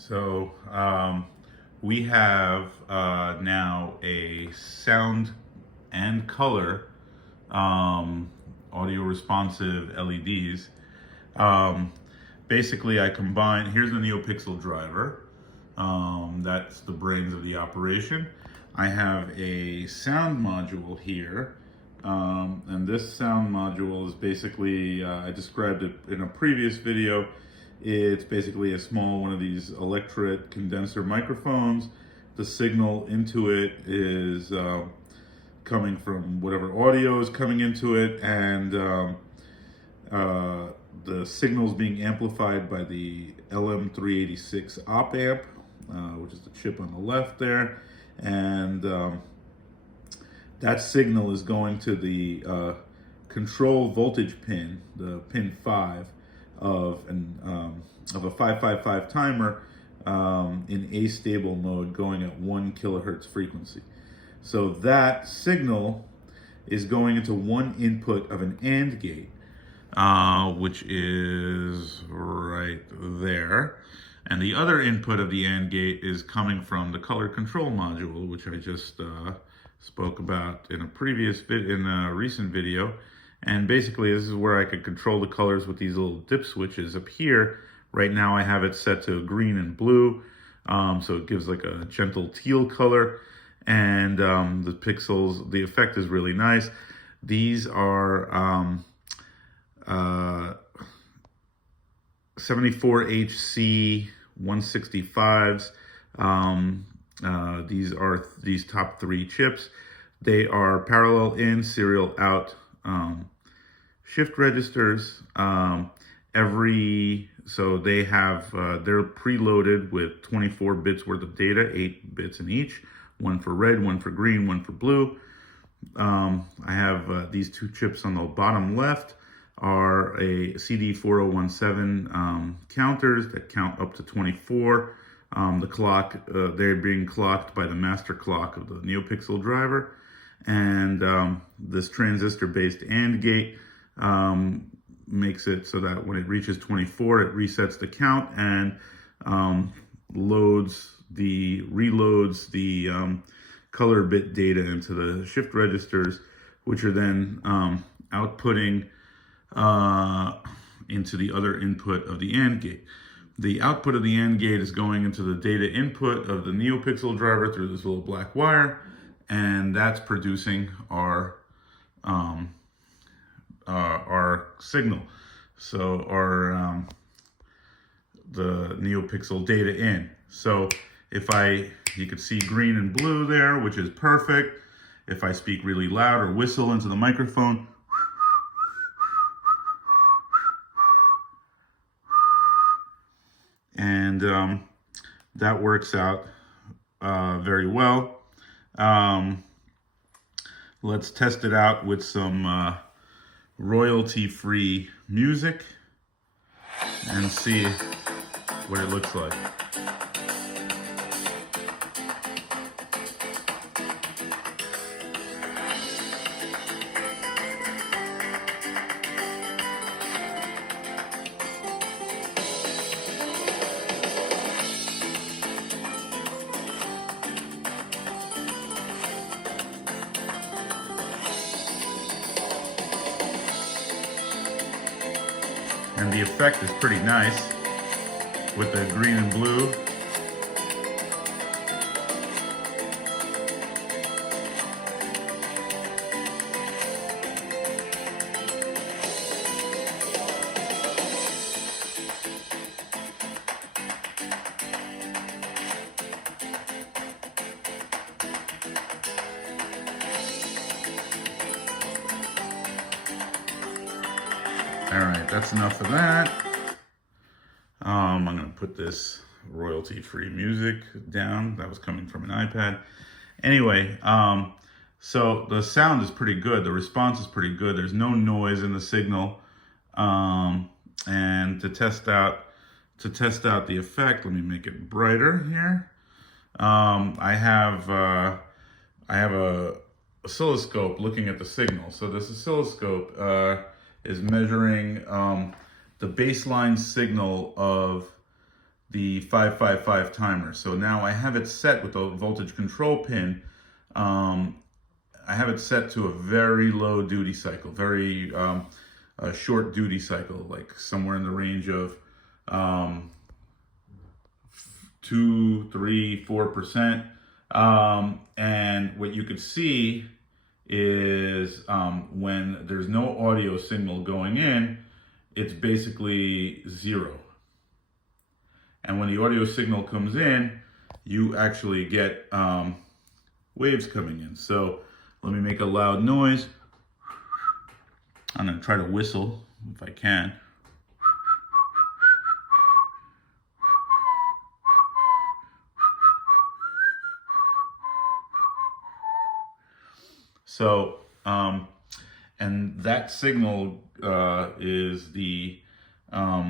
So we have now a sound and color audio responsive LEDs. Um, Basically, I combine, here's the Neopixel driver. That's the brains of the operation. I have a sound module here. And this sound module is basically, I described it in a previous video. It's basically a small one of these electret condenser microphones. The signal into it is coming from whatever audio is coming into it, and the signal is being amplified by the LM386 op amp, which is the chip on the left there, and that signal is going to the control voltage pin, the pin 5 of a 555 timer in astable mode, going at 1 kilohertz frequency. So that signal is going into one input of an AND gate, which is right there. And the other input of the AND gate is coming from the color control module, which I just spoke about in a recent video. And basically, this is where I could control the colors with these little dip switches up here. Right now, I have it set to green and blue, so it gives like a gentle teal color. And the pixels, the effect is really nice. These are 74HC 165s. These are these top 3 chips. They are parallel in, serial out shift registers. So they have, they're preloaded with 24 bits worth of data, 8 bits in each, one for red, one for green, one for blue. I have these 2 chips on the bottom left are a CD4017 counters that count up to 24. The clock, they're being clocked by the master clock of the Neopixel driver. And this transistor-based AND gate makes it so that when it reaches 24, it resets the count and reloads the color bit data into the shift registers, which are then outputting into the other input of the AND gate. The output of the AND gate is going into the data input of the Neopixel driver through this little black wire, and that's producing our signal. So our the Neopixel data in. So if you could see green and blue there, which is perfect. If I speak really loud or whistle into the microphone, and that works out very well. Let's test it out with some royalty-free music and see what it looks like. And the effect is pretty nice with the green and blue. All right, that's enough of that. I'm gonna put this royalty-free music down. That was coming from an iPad. Anyway, so the sound is pretty good. The response is pretty good. There's no noise in the signal. And to test out the effect, let me make it brighter here. I have a oscilloscope looking at the signal. So this oscilloscope is measuring the baseline signal of the 555 timer. So now I have it set with the voltage control pin. I have it set to a very low duty cycle, very a short duty cycle, like somewhere in the range of 2, 3, 4%. And what you could see is when there's no audio signal going in, it's basically 0. And when the audio signal comes in, you actually get waves coming in. So let me make a loud noise. I'm gonna try to whistle if I can. So, and that signal is the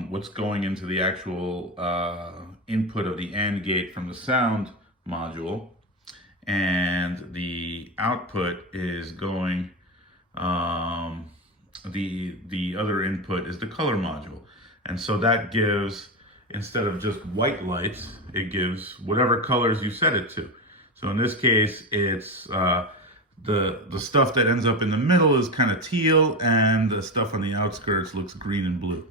what's going into the actual input of the AND gate from the sound module, and the output is going. The other input is the color module, and so that gives, instead of just white lights, it gives whatever colors you set it to. So in this case, it's the stuff that ends up in the middle is kind of teal, and the stuff on the outskirts looks green and blue.